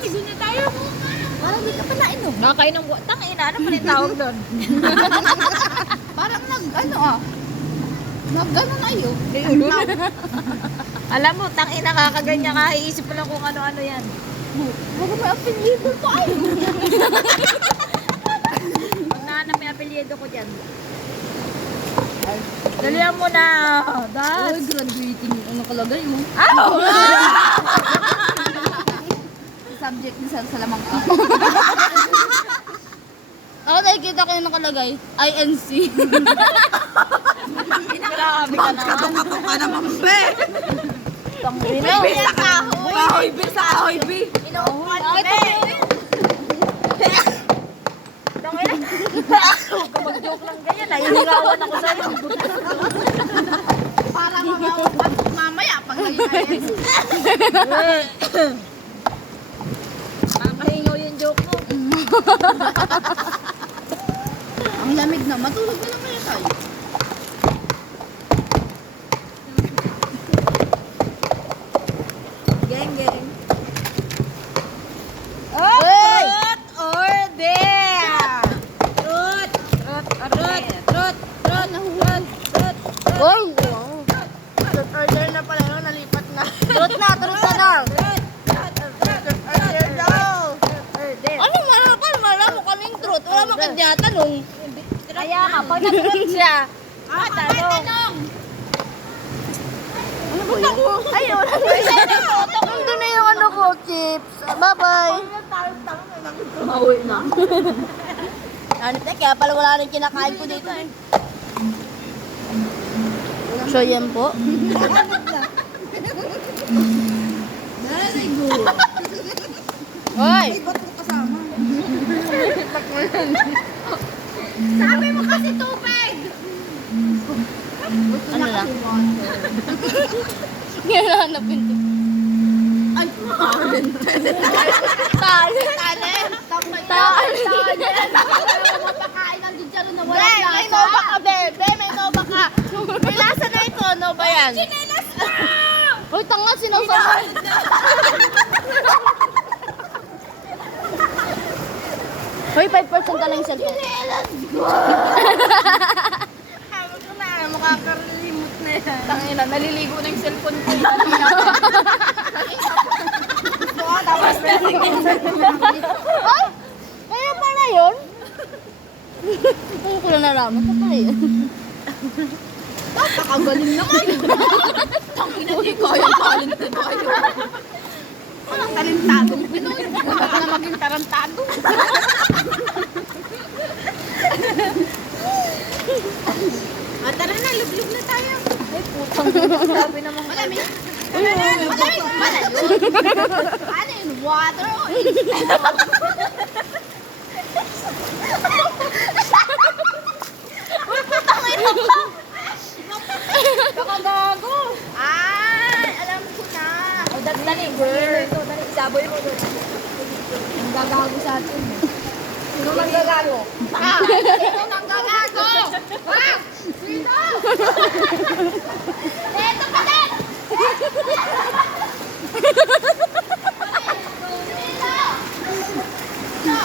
Ligo na tayo. Parang hindi ka pa nainom. Nakakainom ko. Tangina, ano pa rin tawag doon? Parang nag-ano na yun. Alam mo, tangina kakaganyan ka. Iisip mo lang kung ano-ano yan. Baka may apelyido pa ay. Pag nahanap may apelyido ko dyan. Dalihan mo na. Das. Uy, graduating. Ano kalagay mo? Ow! Subject ni sa lamang ka. Ako nakikita ko yung nakalagay. INC. Grabe ka naman. Katok ka naman, be! Tangina. Kahoy, be! Sa kahoy, be! Inuupuan ko na Tangina. Huwag ka mag-joke lang ganyan. Nahihirawan ako sa'yo. Parang mamaya pag nag-INC. Mamahingaw yung joke mo. Ang lamig na. Matulog na lang kaya tayo. Geng, geng. Hey! Truth or dare? Truth. Wow! Truth order na pala yun. Nalipat na. Truth na lang. Ano malapan? Malaman kaming truth. Wala mo kanya tanong. Kaya nga, pag nag-truth siya, tanong. Ano ba yun? Ay, wala na. Nandun na yung ano ko, chips. Bye-bye. Mauwi na. Ano kaya pala wala rin kinakain ko dito eh. So yan po. Very good. Hoy! Sabi mo kasi tubig! Ano lang? Ngayon to. Ay, talent. Mapakain ang didyaro na wala lasa. May nova ka, bebe. May nova ka. May lasa na ito. Ano ba yan? Chinelas na! Uy, tanga, sinasama. Hoy, 5% ka lang yung cellphone. Hawag ko na, makakalimot na yan. Tangina, naliligo na yung cellphone ko. Tapos Ay, kaya pala yun? Kaya ko na nalaman. Ito pala yun. Napakagaling naman. Tangina, di kaya talent na tayo. Walang talentadong Pinoy. Wala ka na maging tarantado. Tara na, lublog na tayo. Ay, putang sabi naman. Malamig. Malamig. Ano yun? Water o Nakagago. Ay, alam ko na. O, dali, girl. Dali, isaboy mo doon. Ang gagago sa atin. Sino nang gagago? Sino nang gagago? Ha? Sino? Eto pa din! Sino?